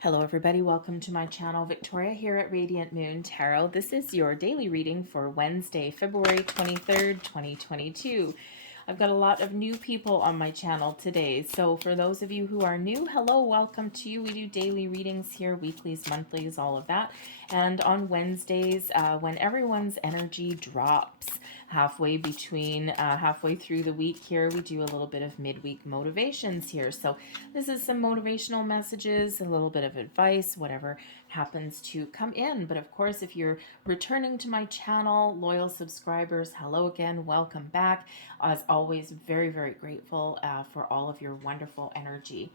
Hello everybody, welcome to my channel. Victoria here at Radiant Moon Tarot. This is your daily reading for Wednesday, February 23rd, 2022. I've got a lot of new people on my channel today, so for those of you who are new, hello, welcome to you. We do daily readings here, weeklies, monthlies, all of that. And on Wednesdays, when everyone's energy drops halfway through the week here, we do a little bit of midweek motivations here. So this is some motivational messages, a little bit of advice, whatever happens to come in. But of course, if you're returning to my channel, loyal subscribers, hello again, welcome back. As always, very, very grateful for all of your wonderful energy.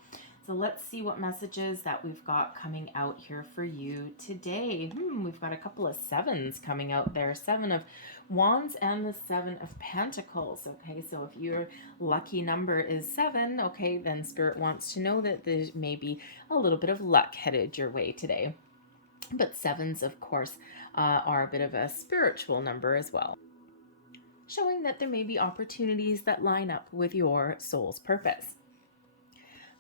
So let's see what messages that we've got coming out here for you today. We've got a couple of sevens coming out there. Seven of Wands and the Seven of Pentacles. Okay, so if your lucky number is 7, okay, then Spirit wants to know that there may be a little bit of luck headed your way today. But sevens, of course, are a bit of a spiritual number as well, showing that there may be opportunities that line up with your soul's purpose.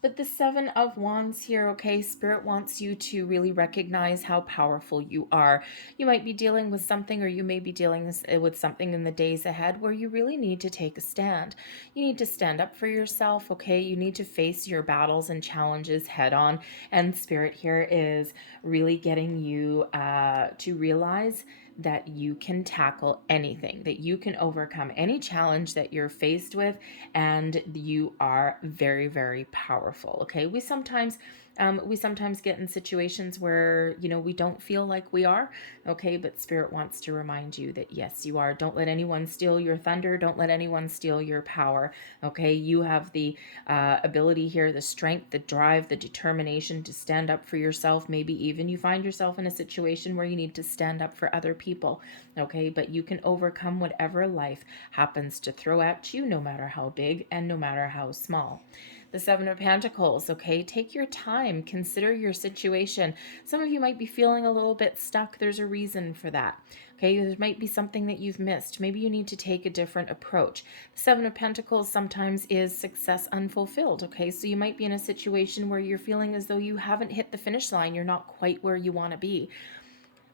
But the Seven of Wands here, okay, Spirit wants you to really recognize how powerful you are. You might be dealing with something, or you may be dealing with something in the days ahead where you really need to take a stand. You need to stand up for yourself, okay? You need to face your battles and challenges head on. And Spirit here is really getting you to realize that you can tackle anything, that you can overcome any challenge that you're faced with, and you are very, very powerful. Okay, we sometimes get in situations where, you know, we don't feel like we are, okay, but Spirit wants to remind you that yes, you are. Don't let anyone steal your thunder. Don't let anyone steal your power, okay? You have the ability here, the strength, the drive, the determination to stand up for yourself. Maybe even you find yourself in a situation where you need to stand up for other people, okay? But you can overcome whatever life happens to throw at you, no matter how big and no matter how small. The Seven of Pentacles, okay? Take your time. Consider your situation. Some of you might be feeling a little bit stuck. There's a reason for that, okay? There might be something that you've missed. Maybe you need to take a different approach. The Seven of Pentacles sometimes is success unfulfilled, okay? So you might be in a situation where you're feeling as though you haven't hit the finish line. You're not quite where you want to be.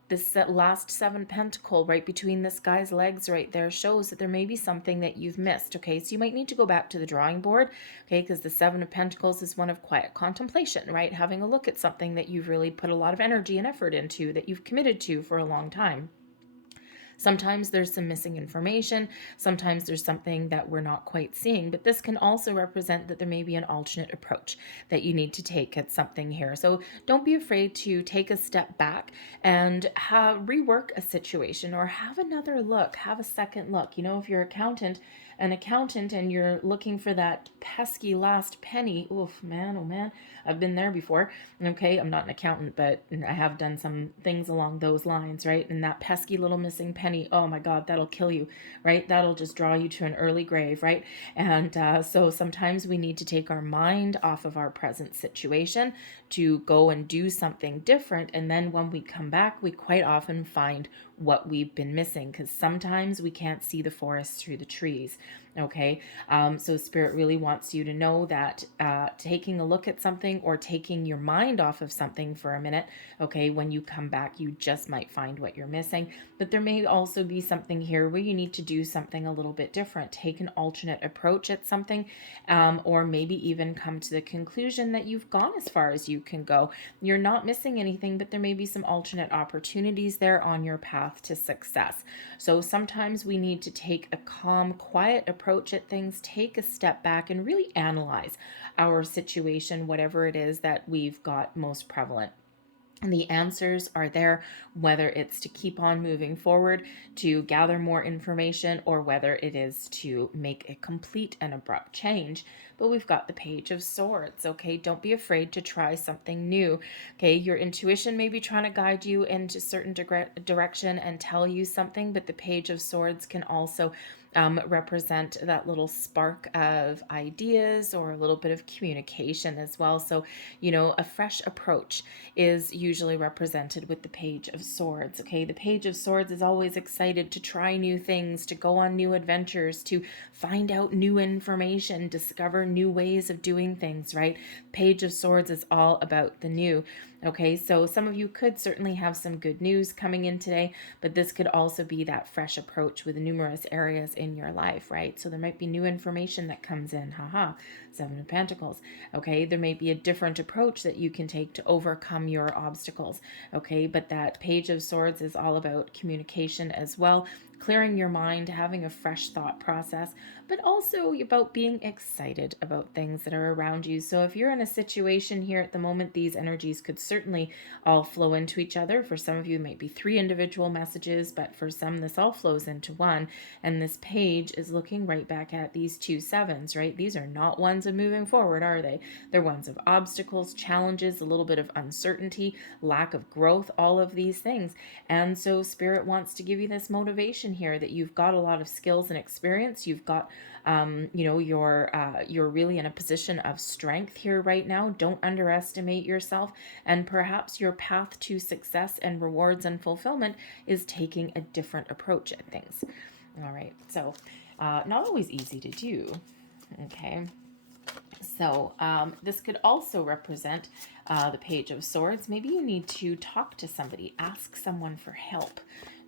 This last Seven Pentacle right between this guy's legs right there shows that there may be something that you've missed, okay? So you might need to go back to the drawing board, okay? Because the Seven of Pentacles is one of quiet contemplation, right? Having a look at something that you've really put a lot of energy and effort into, that you've committed to for a long time. Sometimes there's some missing information. Sometimes there's something that we're not quite seeing, but this can also represent that there may be an alternate approach that you need to take at something here. So don't be afraid to take a step back and rework a situation, or have another look, have a second look. You know, if you're an accountant and you're looking for that pesky last penny, oof, man, oh man, I've been there before. Okay, I'm not an accountant, but I have done some things along those lines, right? And that pesky little missing penny, oh my God, that'll kill you, right? That'll just draw you to an early grave, right? And so sometimes we need to take our mind off of our present situation to go and do something different. And then when we come back, we quite often find what we've been missing, because sometimes we can't see the forest through the trees, okay? So Spirit really wants you to know that taking a look at something, or taking your mind off of something for a minute, okay, when you come back, you just might find what you're missing. But there may also be something here where you need to do something a little bit different, take an alternate approach at something, or maybe even come to the conclusion that you've gone as far as you can go. You're not missing anything, but there may be some alternate opportunities there on your path to success. So sometimes we need to take a calm, quiet approach at things, take a step back and really analyze our situation, whatever it is that we've got most prevalent. And the answers are there, whether it's to keep on moving forward, to gather more information, or whether it is to make a complete and abrupt change. But we've got the Page of Swords, okay? Don't be afraid to try something new, okay? Your intuition may be trying to guide you into a certain direction and tell you something, but the Page of Swords can also represent that little spark of ideas or a little bit of communication as well. So, you know, a fresh approach is usually represented with the Page of Swords. Okay, the Page of Swords is always excited to try new things, to go on new adventures, to find out new information, discover new ways of doing things, right? Page of Swords is all about the new. Okay, so some of you could certainly have some good news coming in today, but this could also be that fresh approach with numerous areas in your life, right? So there might be new information that comes in, haha, Seven of Pentacles. Okay, there may be a different approach that you can take to overcome your obstacles. Okay, but that Page of Swords is all about communication as well, clearing your mind, having a fresh thought process, but also about being excited about things that are around you. So if you're in a situation here at the moment, these energies could certainly all flow into each other. For some of you, it might be 3 individual messages, but for some, this all flows into one. And this page is looking right back at these 2 sevens, right? These are not ones of moving forward, are they? They're ones of obstacles, challenges, a little bit of uncertainty, lack of growth, all of these things. And so Spirit wants to give you this motivation here that you've got a lot of skills and experience. You've got, you know, you're really in a position of strength here right now. Don't underestimate yourself. And perhaps your path to success and rewards and fulfillment is taking a different approach at things. All right. So not always easy to do. Okay. So this could also represent the Page of Swords. Maybe you need to talk to somebody, ask someone for help.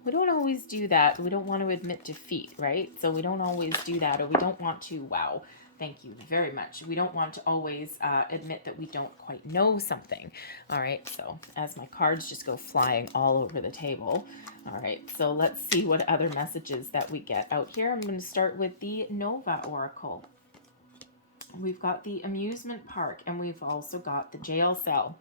We don't always do that. We don't want to admit defeat, right? So we don't always do that, or we don't want to, wow, thank you very much. We don't want to always admit that we don't quite know something. All right, so as my cards just go flying all over the table. All right, so let's see what other messages that we get out here. I'm going to start with the Nova Oracle. We've got the amusement park, and we've also got the jail cell.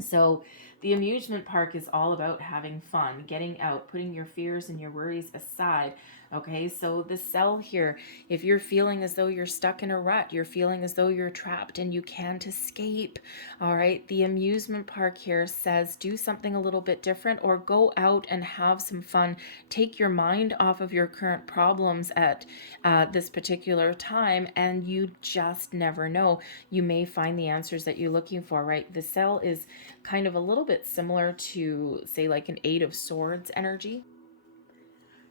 So the amusement park is all about having fun, getting out, putting your fears and your worries aside. Okay, so the cell here, if you're feeling as though you're stuck in a rut, you're feeling as though you're trapped and you can't escape. All right, the amusement park here says do something a little bit different, or go out and have some fun. Take your mind off of your current problems at this particular time, and you just never know. You may find the answers that you're looking for, right? The cell is kind of a little bit similar to, say, like an 8 of Swords energy.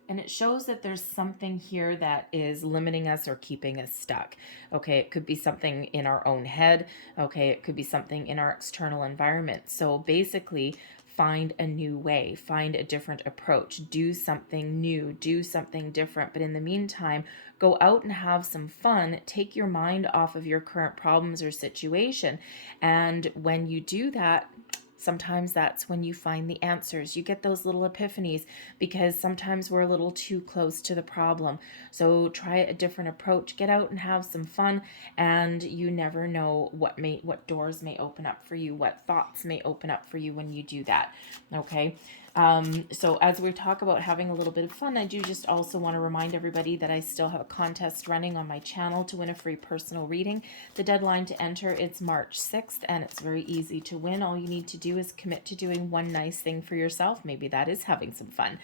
And it shows that there's something here that is limiting us or keeping us stuck. Okay, it could be something in our own head. Okay, it could be something in our external environment. So basically, find a new way, find a different approach, do something new, do something different. But in the meantime, go out and have some fun, take your mind off of your current problems or situation. And when you do that, sometimes that's when you find the answers. You get those little epiphanies because sometimes we're a little too close to the problem. So try a different approach. Get out and have some fun, and you never know what doors may open up for you, what thoughts may open up for you when you do that. Okay. So as we talk about having a little bit of fun, I do just also want to remind everybody that I still have a contest running on my channel to win a free personal reading. The deadline to enter is March 6th, and it's very easy to win. All you need to do is commit to doing one nice thing for yourself. Maybe that is having some fun.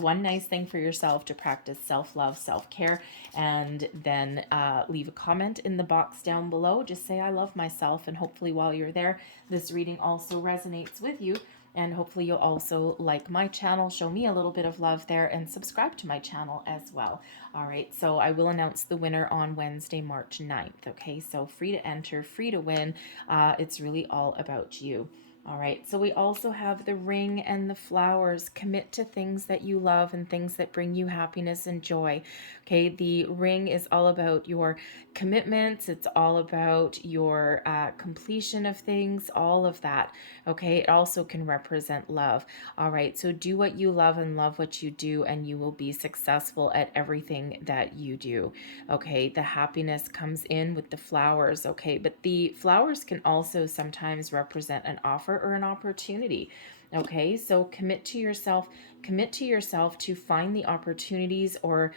One nice thing for yourself to practice self-love, self-care, and then leave a comment in the box down below. Just say, I love myself, and hopefully while you're there, this reading also resonates with you. And hopefully you'll also like my channel, show me a little bit of love there, and subscribe to my channel as well. All right, so I will announce the winner on Wednesday, March 9th. Okay, so free to enter, free to win. It's really all about you. All right, so we also have the ring and the flowers. Commit to things that you love and things that bring you happiness and joy. Okay, the ring is all about your commitments. It's all about your completion of things, all of that. Okay, it also can represent love. All right, so do what you love and love what you do, and you will be successful at everything that you do. Okay, the happiness comes in with the flowers. Okay, but the flowers can also sometimes represent an offer offer or an opportunity. Okay, so commit to yourself to find the opportunities, or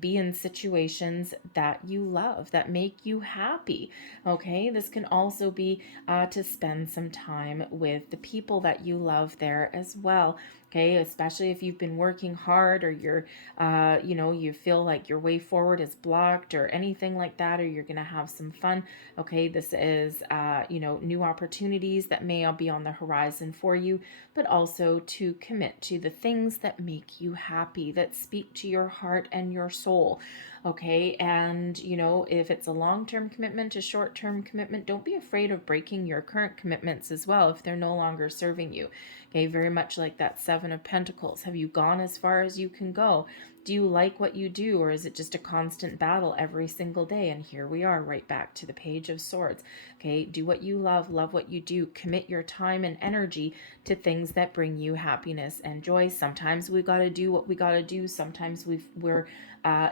be in situations that you love, that make you happy. Okay, this can also be to spend some time with the people that you love there as well. Okay, especially if you've been working hard, or you're, you feel like your way forward is blocked or anything like that, or you're going to have some fun. Okay, this is, new opportunities that may be on the horizon for you, but also to commit to the things that make you happy, that speak to your heart and your soul. Okay, and if it's a long-term commitment, a short-term commitment, don't be afraid of breaking your current commitments as well if they're no longer serving you. Okay, very much like that Seven of Pentacles. Have you gone as far as you can go? Do you like what you do, or is it just a constant battle every single day? And here we are, right back to the Page of Swords. Okay, do what you love what you do. Commit your time and energy to things that bring you happiness and joy. Sometimes we got to do what we got to do. Sometimes we're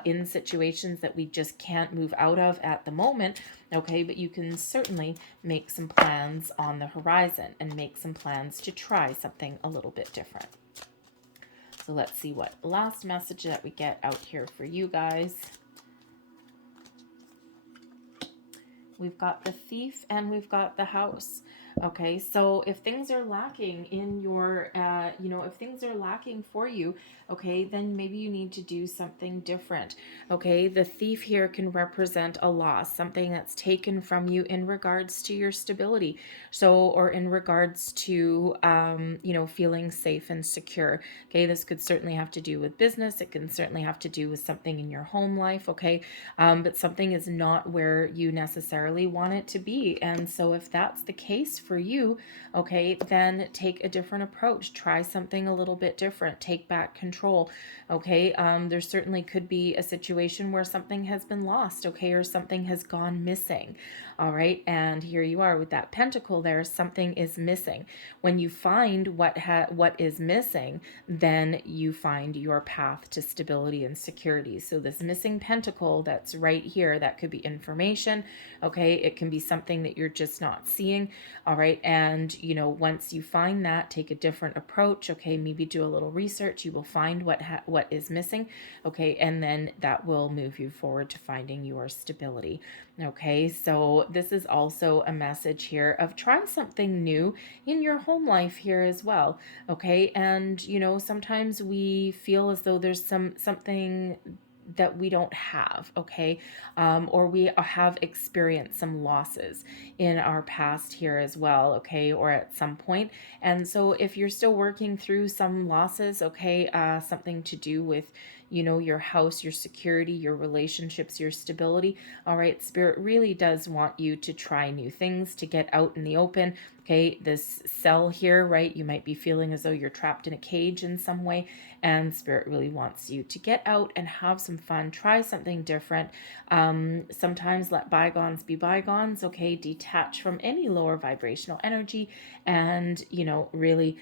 in situations that we just can't move out of at the moment. Okay, but you can certainly make some plans on the horizon and make some plans to try something a little bit different. So let's see what last message that we get out here for you guys. We've got the Thief and we've got the House. Okay, so if things are lacking in your, if things are lacking for you, okay, then maybe you need to do something different. Okay, the Thief here can represent a loss, something that's taken from you in regards to your stability. So, or in regards to, feeling safe and secure. Okay, this could certainly have to do with business. It can certainly have to do with something in your home life. Okay, but something is not where you necessarily want it to be. And so if that's the case for you, okay, then take a different approach. Try something a little bit different. Take back control. Okay, there certainly could be a situation where something has been lost, okay, or something has gone missing. All right, and here you are with that pentacle there. Something is missing. When you find what is missing, then you find your path to stability and security. So this missing pentacle that's right here, that could be information. Okay, it can be something that you're just not seeing. All right, and once you find that, take a different approach. Okay, maybe do a little research. You will find what is missing. Okay, and then that will move you forward to finding your stability. Okay, so this is also a message here of try something new in your home life here as well. Okay, and sometimes we feel as though there's something that we don't have, okay, or we have experienced some losses in our past here as well, okay, or at some point. And so if you're still working through some losses, okay, something to do with your house, your security, your relationships, your stability, all right, Spirit really does want you to try new things, to get out in the open. Okay, this cell here, right, you might be feeling as though you're trapped in a cage in some way, and Spirit really wants you to get out and have some fun, try something different. Sometimes let bygones be bygones, okay, detach from any lower vibrational energy, and really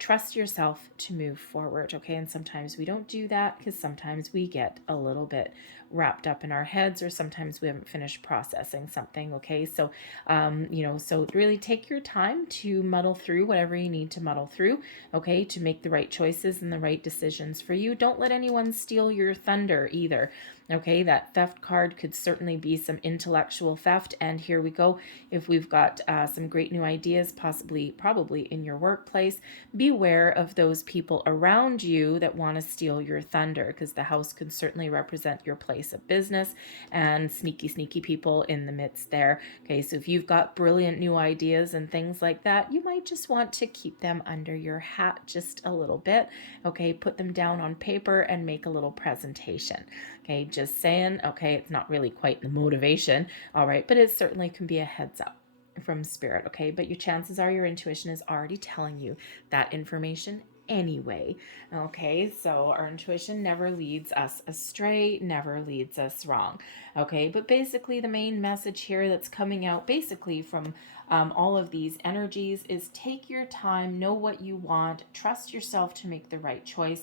trust yourself to move forward, okay. And sometimes we don't do that because sometimes we get a little bit wrapped up in our heads, or sometimes we haven't finished processing something, okay. So so really take your time to muddle through whatever you need to muddle through, okay, to make the right choices and the right decisions for you. Don't let anyone steal your thunder either. Okay, that theft card could certainly be some intellectual theft. And here we go. If we've got some great new ideas, probably in your workplace, beware of those people around you that want to steal your thunder, because the house can certainly represent your place of business and sneaky people in the midst there. Okay, so if you've got brilliant new ideas and things like that, you might just want to keep them under your hat just a little bit. Okay, put them down on paper and make a little presentation. Okay, just saying, okay, it's not really quite the motivation, all right, but it certainly can be a heads up from Spirit, okay, but your chances are your intuition is already telling you that information anyway, okay, so our intuition never leads us astray, never leads us wrong, okay, but basically the main message here that's coming out basically from all of these energies, is take your time, know what you want, trust yourself to make the right choice.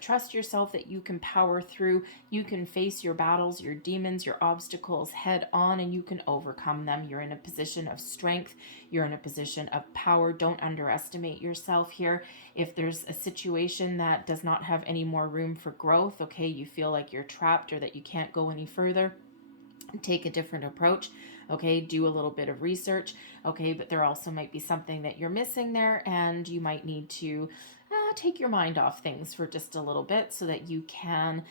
Trust yourself that you can power through, you can face your battles, your demons, your obstacles head on, and you can overcome them. You're in a position of strength, you're in a position of power. Don't underestimate yourself here. If there's a situation that does not have any more room for growth, okay, you feel like you're trapped or that you can't go any further, take a different approach. Okay, do a little bit of research. Okay, but there also might be something that you're missing there, and you might need to take your mind off things for just a little bit so that you can.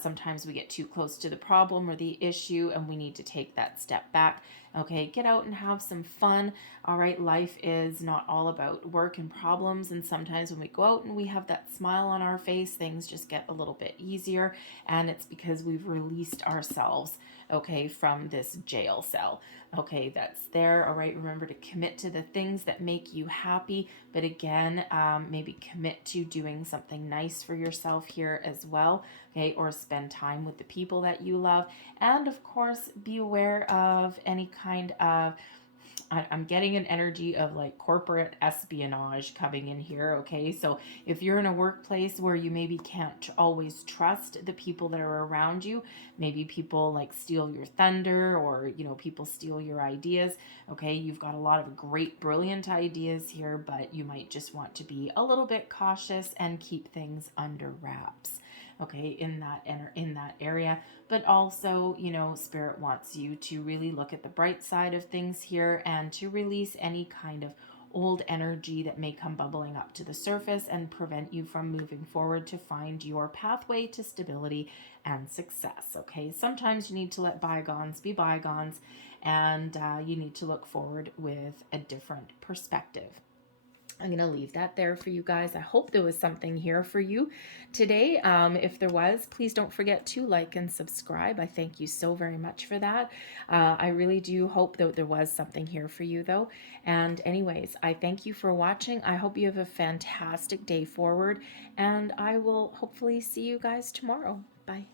Sometimes we get too close to the problem or the issue, and we need to take that step back. Okay, get out and have some fun. All right, life is not all about work and problems, and sometimes when we go out and we have that smile on our face, things just get a little bit easier, and it's because we've released ourselves, okay, from this jail cell. Okay, that's there. All right, remember to commit to the things that make you happy, but again, maybe commit to doing something nice for yourself here as well. Okay, or spend time with the people that you love, and of course, be aware of any kind of, I'm getting an energy of like corporate espionage coming in here. Okay, so if you're in a workplace where you maybe can't always trust the people that are around you, maybe people like steal your thunder, or people steal your ideas. Okay, you've got a lot of great brilliant ideas here, but you might just want to be a little bit cautious and keep things under wraps, okay, in that area. But also, Spirit wants you to really look at the bright side of things here and to release any kind of old energy that may come bubbling up to the surface and prevent you from moving forward to find your pathway to stability and success. Okay, sometimes you need to let bygones be bygones, and you need to look forward with a different perspective. I'm going to leave that there for you guys. I hope there was something here for you today. If there was, please don't forget to like and subscribe. I thank you so very much for that. I really do hope that there was something here for you, though. And anyways, I thank you for watching. I hope you have a fantastic day forward, and I will hopefully see you guys tomorrow. Bye.